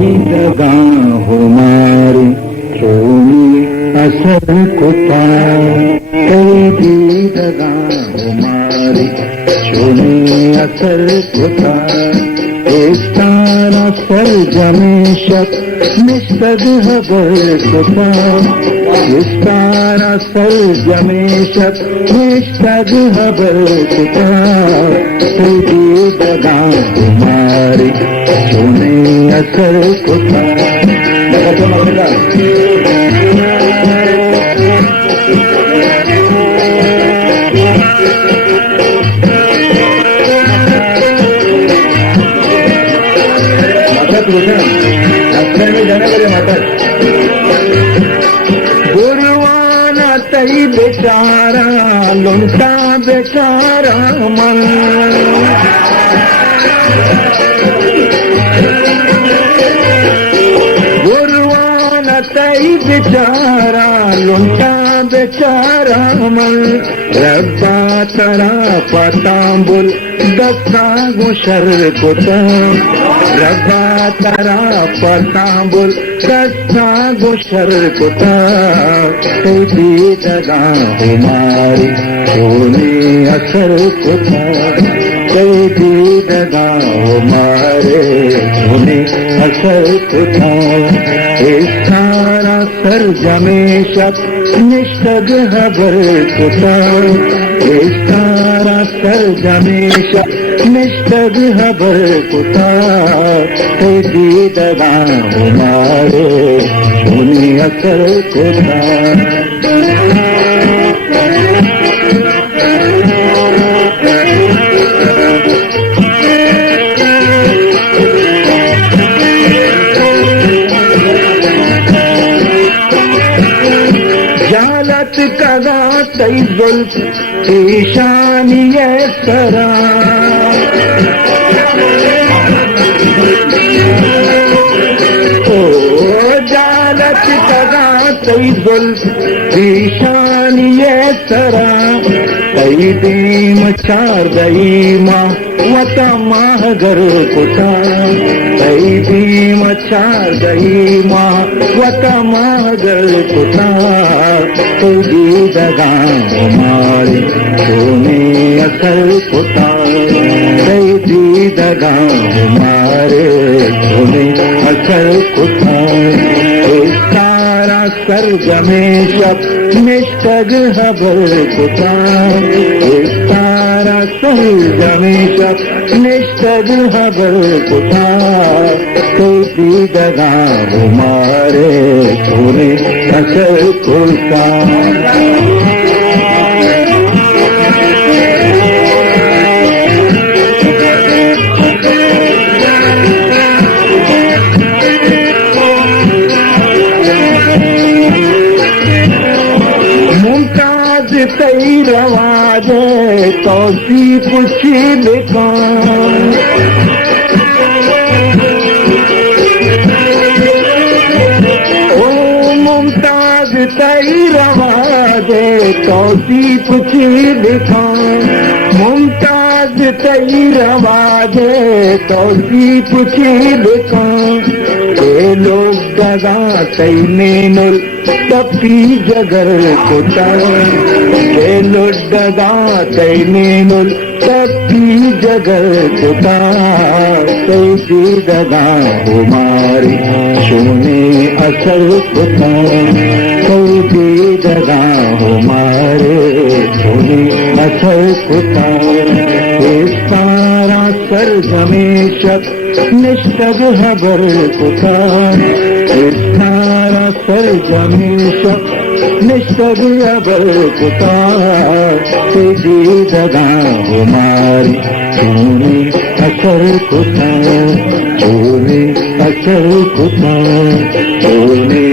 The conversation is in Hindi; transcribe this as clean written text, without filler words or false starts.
दगा हमारी छोड़ी असर कुता, कई दगा हमारी छोड़ी असर कुता। तारा सर जमेशत निस्तद हबर कुता, तारा सर जमेशत निस्तद हबर कुता। कई दगा हमारी छोड़ी असर कुता। गुरुवाना तई बेचारा लुंटा बेचारा मन, गुरुवाना तई बेचारा लुंटा बेचारा मन। रब्बा तरा पतांबुल दफ्ता गुशर कुता, रब्बा तरा पतांबुल दफ्ता गुशर कुता। कई दगा हमारी छोड़ी असर कुता, कई दगा हमारे छोड़ी असर कुता। सारा सर जमेशत निस्तद हबर कुता, सारा सर जमेशत निस्तद हबर कुता। कई दगा हमारे छोड़ी असर कुता। कदा तई जुल्फ ईशानी सरा, ओ जालत कदा तई जुल्फ ईशानी सरा। तई दीम चार दई माँ वता माहगर कुता, तई दीम चार दई माँ वता माहगर कुता। कई दगा हमारी छोड़ी असर कुता, कई दगा हमारे छोड़ी असर कुता। तारा सर जमेशत निस्तद हबर कुता, तारा सर जमेशत निस्तद हबर कुता। कई दगा हमारे छोड़ी असर कुता। मुमताज तई रवाज तोसी पुछी बेकान, मुमताज तई रवाज तोसी पुछी बेकान। मुमताज तई रवाज तोसी पुछी बेकान। ये लोग दगा तई नैनुल तपी जगर कुता, ये लोग दगा तई नैनुल तपी जगर कुता। कई दगा हमारी छोड़ी असर कुता, कई दगा हमारे छोड़ी असर कुता। सारा सर जमेशत निस्तद हबर कुता, सारा सर जमेशत निस्तद हबर कुता। कई दगा हमारी छोड़ी असर कुता, छोड़ी असर कुता, छोड़ी